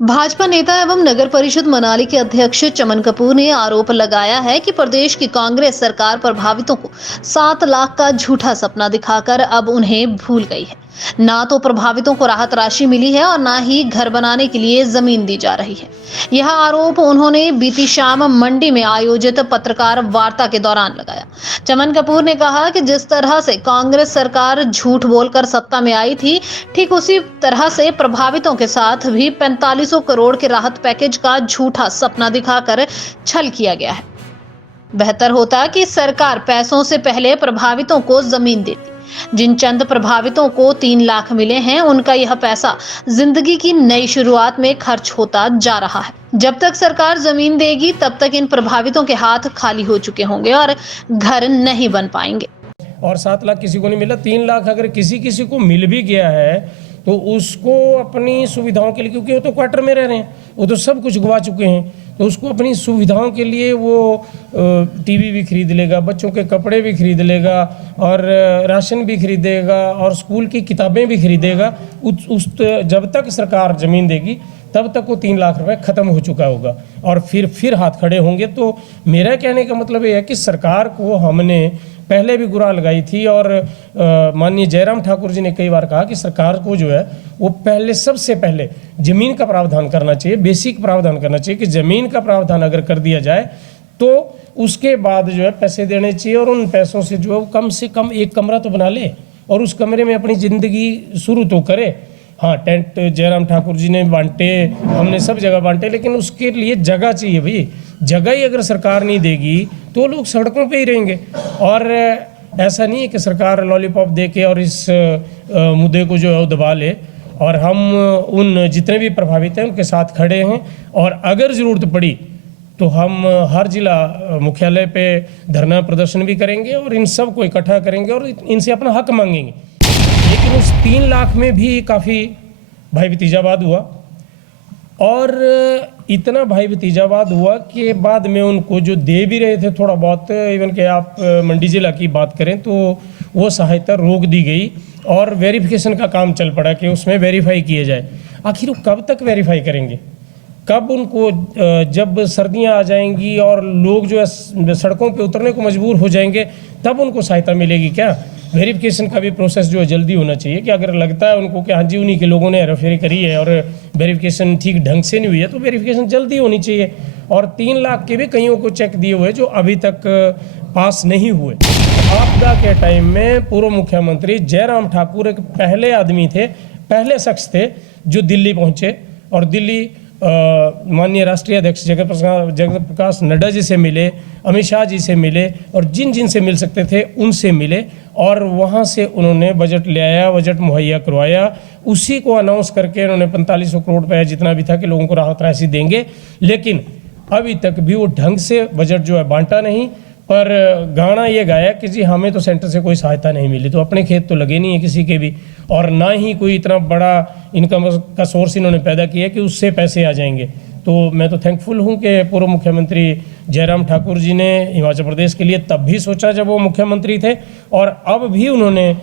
भाजपा नेता एवं नगर परिषद मनाली के अध्यक्ष चमन कपूर ने आरोप लगाया है कि प्रदेश की कांग्रेस सरकार प्रभावितों को 7 लाख का झूठा सपना दिखाकर अब उन्हें भूल गई है। ना तो प्रभावितों को राहत राशि मिली है और ना ही घर बनाने के लिए जमीन दी जा रही है। यह आरोप उन्होंने बीती शाम मंडी में आयोजित पत्रकार वार्ता के दौरान लगाया। चमन कपूर ने कहा कि जिस तरह से कांग्रेस सरकार झूठ बोलकर सत्ता में आई थी, ठीक उसी तरह से प्रभावितों के साथ भी 4500 करोड़ के राहत पैकेज का झूठा सपना दिखाकर छल किया गया है। बेहतर होता कि सरकार पैसों से पहले प्रभावितों को जमीन देती। जिन चंद प्रभावितों को 3 लाख मिले हैं, उनका यह पैसा जिंदगी की नई शुरुआत में खर्च होता जा रहा है। जब तक सरकार जमीन देगी, तब तक इन प्रभावितों के हाथ खाली हो चुके होंगे और घर नहीं बन पाएंगे। और 7 लाख किसी को नहीं मिला। 3 लाख अगर किसी को मिल भी गया है तो उसको अपनी सुविधाओं के लिए, क्योंकि वो तो क्वार्टर में रह रहे हैं, वो तो सब कुछ गवा चुके हैं, तो उसको अपनी सुविधाओं के लिए वो टीवी भी खरीद लेगा, बच्चों के कपड़े भी खरीद लेगा और राशन भी खरीदेगा और स्कूल की किताबें भी खरीदेगा। जब तक सरकार ज़मीन देगी तब तक वो 3 लाख रुपए ख़त्म हो चुका होगा और फिर हाथ खड़े होंगे। तो मेरा कहने का मतलब ये है कि सरकार को हमने पहले भी गुराह लगाई थी और माननीय जयराम ठाकुर जी ने कई बार कहा कि सरकार को जो है वो पहले, सबसे पहले ज़मीन का प्रावधान करना चाहिए, बेसिक प्रावधान करना चाहिए कि ज़मीन का प्रावधान अगर कर दिया जाए तो उसके बाद जो है पैसे देने चाहिए और उन पैसों से जो है कम से कम एक कमरा तो बना ले और उस कमरे में अपनी ज़िंदगी शुरू तो करे। हाँ, टेंट जयराम ठाकुर जी ने बांटे, हमने सब जगह बांटे, लेकिन उसके लिए जगह चाहिए भाई। जगह ही अगर सरकार नहीं देगी तो लोग सड़कों पे ही रहेंगे। और ऐसा नहीं है कि सरकार लॉलीपॉप दे के और इस मुद्दे को जो है वो दबा ले, और हम उन जितने भी प्रभावित हैं उनके साथ खड़े हैं और अगर ज़रूरत पड़ी तो हम हर जिला मुख्यालय पे धरना प्रदर्शन भी करेंगे और इन सब को इकट्ठा करेंगे और इनसे अपना हक मांगेंगे। लेकिन उस 3 लाख में भी काफ़ी भाई भतीजावाद हुआ और इतना भाई भतीजावाद हुआ कि बाद में उनको जो दे भी रहे थे थोड़ा बहुत, इवन कि आप मंडी जिला की बात करें तो वो सहायता रोक दी गई और वेरिफिकेशन का काम चल पड़ा कि उसमें वेरीफाई किया जाए। आखिर वो कब तक वेरीफाई करेंगे? कब उनको, जब सर्दियां आ जाएंगी और लोग जो है सड़कों पे उतरने को मजबूर हो जाएंगे, तब उनको सहायता मिलेगी क्या? वेरिफिकेशन का भी प्रोसेस जो है जल्दी होना चाहिए कि अगर लगता है उनको कि हाँ जी उन्हीं के लोगों ने हेराफेरी करी है और वेरिफिकेशन ठीक ढंग से नहीं हुई है तो वेरिफिकेशन जल्दी होनी चाहिए। और 3 लाख के भी कईयों को चेक दिए हुए जो अभी तक पास नहीं हुए। आपदा के टाइम में पूर्व मुख्यमंत्री जयराम ठाकुर एक पहले आदमी थे, पहले शख्स थे जो दिल्ली पहुँचे और दिल्ली माननीय राष्ट्रीय अध्यक्ष जगत प्रकाश नड्डा जी से मिले, अमित शाह जी से मिले और जिन से मिल सकते थे उनसे मिले और वहाँ से उन्होंने बजट ले आया, बजट मुहैया करवाया। उसी को अनाउंस करके उन्होंने 4500 करोड़ रुपये जितना भी था कि लोगों को राहत राशि देंगे, लेकिन अभी तक भी वो ढंग से बजट जो है बांटा नहीं। पर गाना ये गाया कि जी हमें तो सेंटर से कोई सहायता नहीं मिली, तो अपने खेत तो लगे नहीं है किसी के भी, और ना ही कोई इतना बड़ा इनकम का सोर्स इन्होंने पैदा किया कि उससे पैसे आ जाएंगे। तो मैं तो थैंकफुल हूँ कि पूर्व मुख्यमंत्री जयराम ठाकुर जी ने हिमाचल प्रदेश के लिए तब भी सोचा जब वो मुख्यमंत्री थे और अब भी उन्होंने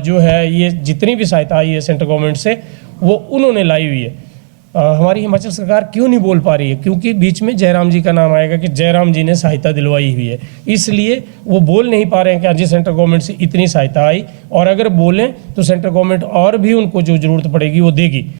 जो है ये जितनी भी सहायता आई है सेंट्रल गवर्नमेंट से वो उन्होंने लाई हुई है। हमारी हिमाचल सरकार क्यों नहीं बोल पा रही है? क्योंकि बीच में जयराम जी का नाम आएगा कि जयराम जी ने सहायता दिलवाई हुई है, इसलिए वो बोल नहीं पा रहे हैं कि हाँ जी सेंट्रल गवर्नमेंट से इतनी सहायता आई, और अगर बोलें तो सेंट्रल गवर्नमेंट और भी उनको जो ज़रूरत पड़ेगी वो देगी।